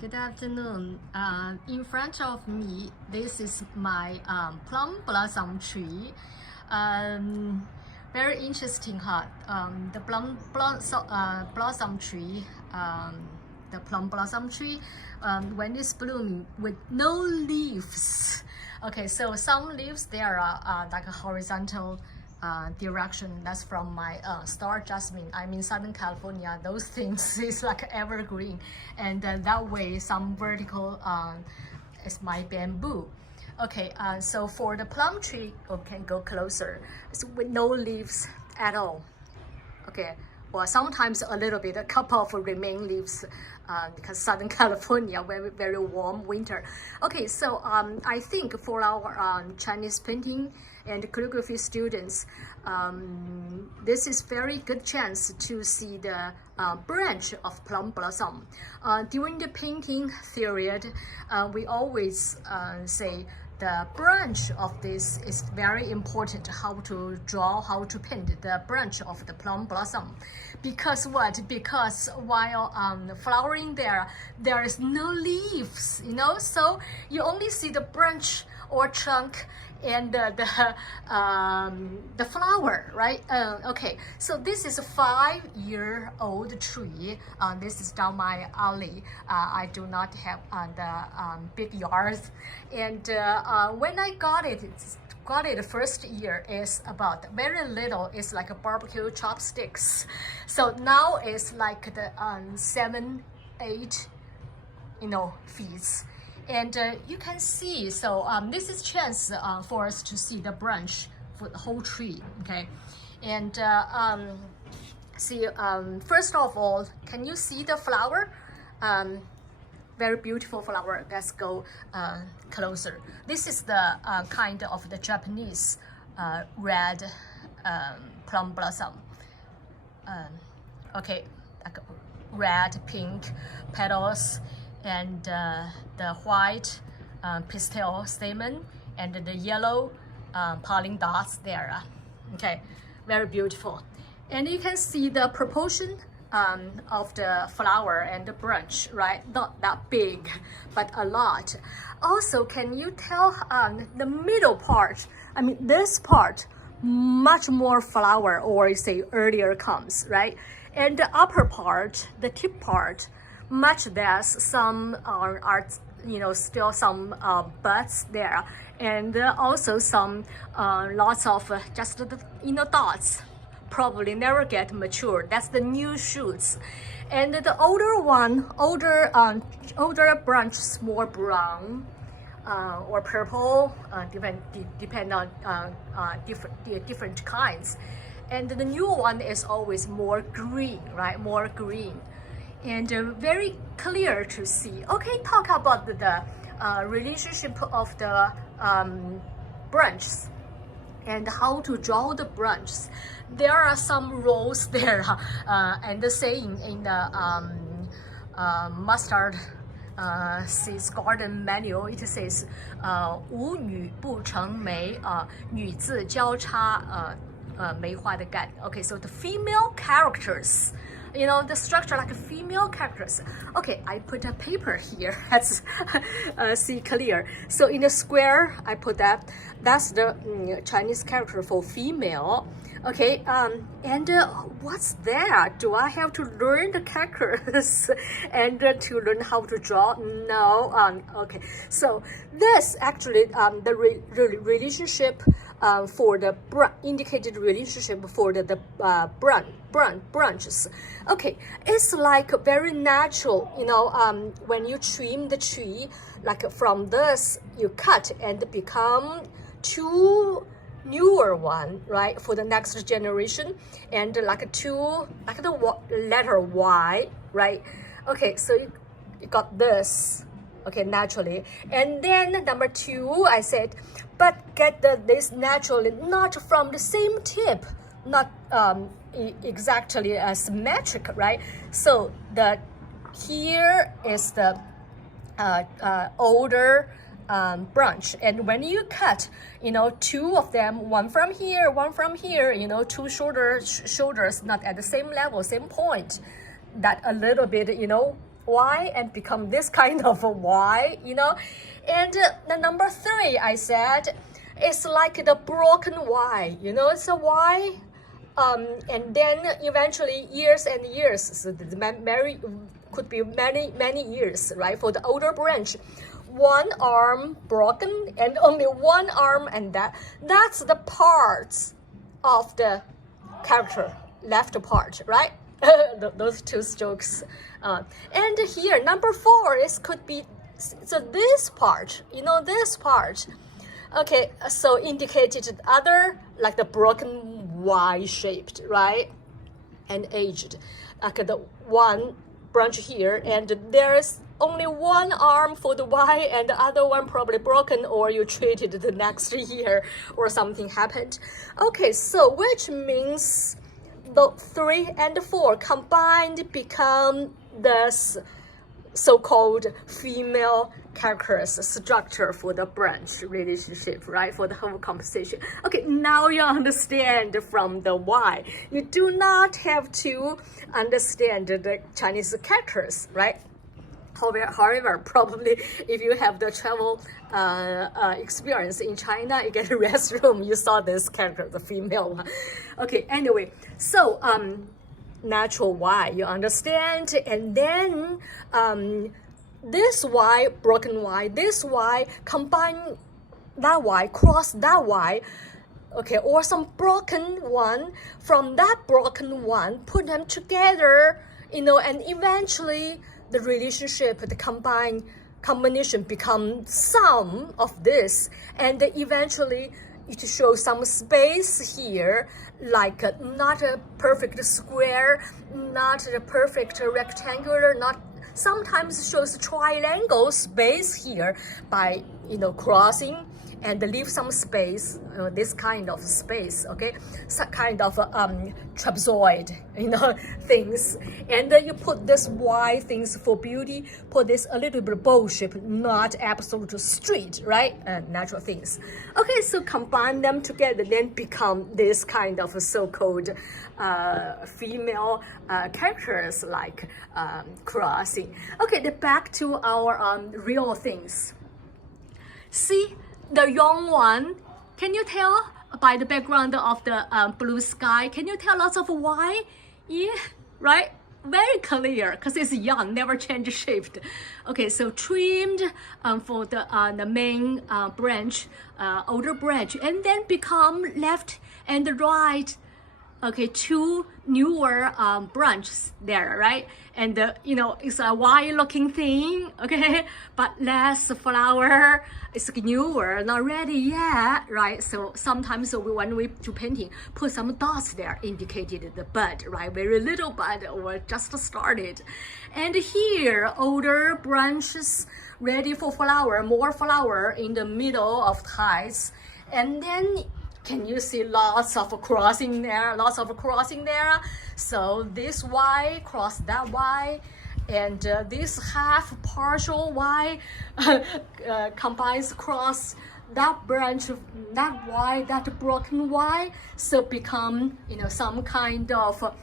Good afternoon. In front of me, this is my plum blossom tree. Very interesting, huh? The blossom tree, the plum blossom tree, when it's blooming with no leaves. Okay, so some leaves there are like a horizontal direction. That's from my star jasmine. I'm in Southern California. Those things is like evergreen, and that way some vertical is my bamboo. Okay, so for the plum tree, we can go closer. It's with no leaves at all. Okay, or sometimes a little bit, a couple of remain leaves because Southern California, very warm winter. Okay, so I think for our Chinese painting and calligraphy students, this is very good chance to see the branch of plum blossom. During the painting period, we always say the branch of this is very important, how to draw, how to paint the branch of the plum blossom. Because what? Because while flowering there is no leaves, so you only see the branch or trunk and the flower, right? Okay, so this is a 5-year-old tree. This is down my alley. I do not have the big yards, and when I got it the first year is about very little. It's like a barbecue chopsticks. So now it's like the 7, 8, feet. And you can see, so this is chance for us to see the branch for the whole tree, okay? And see, first of all, can you see the flower? Very beautiful flower. Let's go closer. This is the kind of the Japanese red plum blossom. Okay, like red, pink petals, and the white pistil stamen, and the yellow pollen dots there. Okay, very beautiful. And you can see the proportion of the flower and the branch, right? Not that big, but a lot. Also, can you tell the middle part? I mean, this part, much more flower, or you say earlier comes, right? And the upper part, the tip part, much less. Some are still some buds there, and also some lots of just the dots. Probably never get mature. That's the new shoots. And the older branches more brown or purple, depend on different kinds. And the new one is always more green, right? More green, and very clear to see. Okay, talk about the relationship of the branches and how to draw the branches. There are some rules there, and the saying in the mustard seeds garden manual, it says 无女不成眉，女字交叉梅花的干. Okay, so the female characters, the structure like female characters. Okay, I put a paper here. Let's see clear. So in the square, I put that's the Chinese character for female. Okay, and what's that? Do I have to learn the characters and to learn how to draw? No. Okay, so this actually the relationship for the indicated relationship for the branches. Okay, it's like very natural, when you trim the tree, like from this you cut and become two newer one, right, for the next generation, and like the letter Y, right? Okay, so you got this, okay, naturally. And then number 2, I said, but get this naturally, not from the same tip, not exactly symmetric, right? So here is the older branch, and when you cut, 2 of them, one from here, 2 shoulders not at the same level, same point, that a little bit, Y and become this kind of a Y, you know. And the number 3, I said, it's like the broken Y, you know, it's a Y. And then eventually years and years, so the could be many years, right? For the older branch, one arm broken and only one arm, and that's the parts of the character, left part, right? Those 2 strokes. And here, number 4 is could be, so this part, you know, this part. Okay, so indicated other, like the broken Y-shaped, right? And aged, like the one branch here, and there's only one arm for the Y and the other one probably broken, or you treated the next year or something happened. Okay, so which means the 3 and 4 combined become this so-called female characters structure for the branch relationship, right? For the whole composition. Okay, now you understand from the Y. You do not have to understand the Chinese characters, right? However, probably if you have the travel experience in China, you get a restroom, you saw this character, the female one. Okay, anyway, so natural Y, you understand? And then this Y, broken Y, this Y, combine that Y, cross that Y, okay, or some broken one, from that broken one, put them together, you know, and eventually the relationship, the combination become sum of this, and eventually it shows some space here, like not a perfect square, not a perfect rectangular, not sometimes shows triangle space here by, you know, crossing and leave some space, this kind of space, okay, some kind of trapezoid, you know, things, and then you put this Y things for beauty, put this a little bit bowl shape, not absolute straight, right? Natural things. Okay, so combine them together, then become this kind of so-called female characters, like crossing. Okay, then back to our real things. See the young one, can you tell by the background of the blue sky? Can you tell lots of Y? Yeah, right? Very clear because it's young, never change shape. Okay, so trimmed for the main branch, older branch, and then become left and right. Okay, 2 newer branches there, right? And you know, it's a Y-looking thing, okay, but less flower. It's newer, not ready yet, right? So sometimes when we do painting, put some dots there, indicated the bud, right? Very little bud or just started. And here, older branches ready for flower, more flower in the middle of heights, and then can you see lots of crossing there? Lots of crossing there. So this Y cross that Y, and this half partial Y combines cross that branch, that Y, that broken Y. So become, you know, some kind of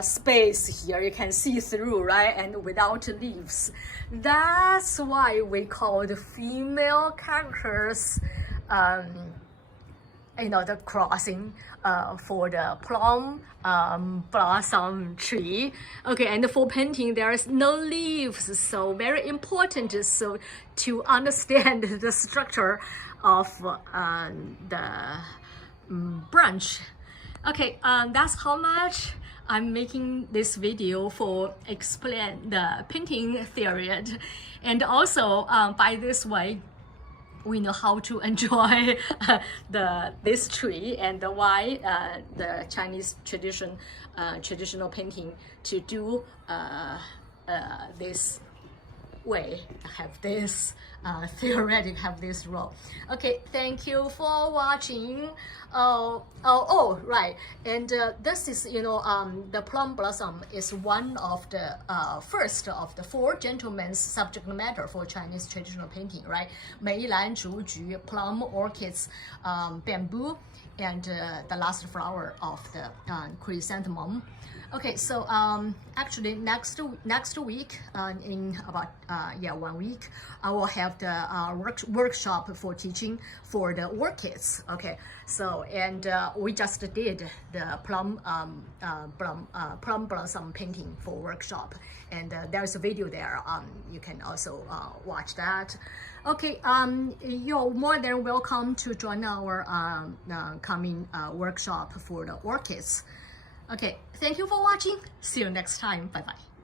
space here. You can see through, right? And without leaves. That's why we call the female characters. You know, the crossing for the plum blossom tree. Okay, and for painting there is no leaves, so very important so to understand the structure of the branch. Okay, that's how much I'm making this video for explain the painting theory, and also by this way we know how to enjoy this tree and why the Chinese traditional painting to do this way, have this theoretic, have this role. Okay, thank you for watching. Right, and this is, you know, the plum blossom is one of the first of the 4 gentlemen's subject matter for Chinese traditional painting, right? 梅兰竹菊, plum, orchids, bamboo, and the last flower of the chrysanthemum. Okay, so actually next week, in about 1 week, I will have the workshop for teaching for the orchids. Okay, so and we just did the plum blossom painting for workshop, and there's a video there. You can also watch that. Okay, you're more than welcome to join our coming workshop for the orchids. Okay, thank you for watching. See you next time. Bye bye.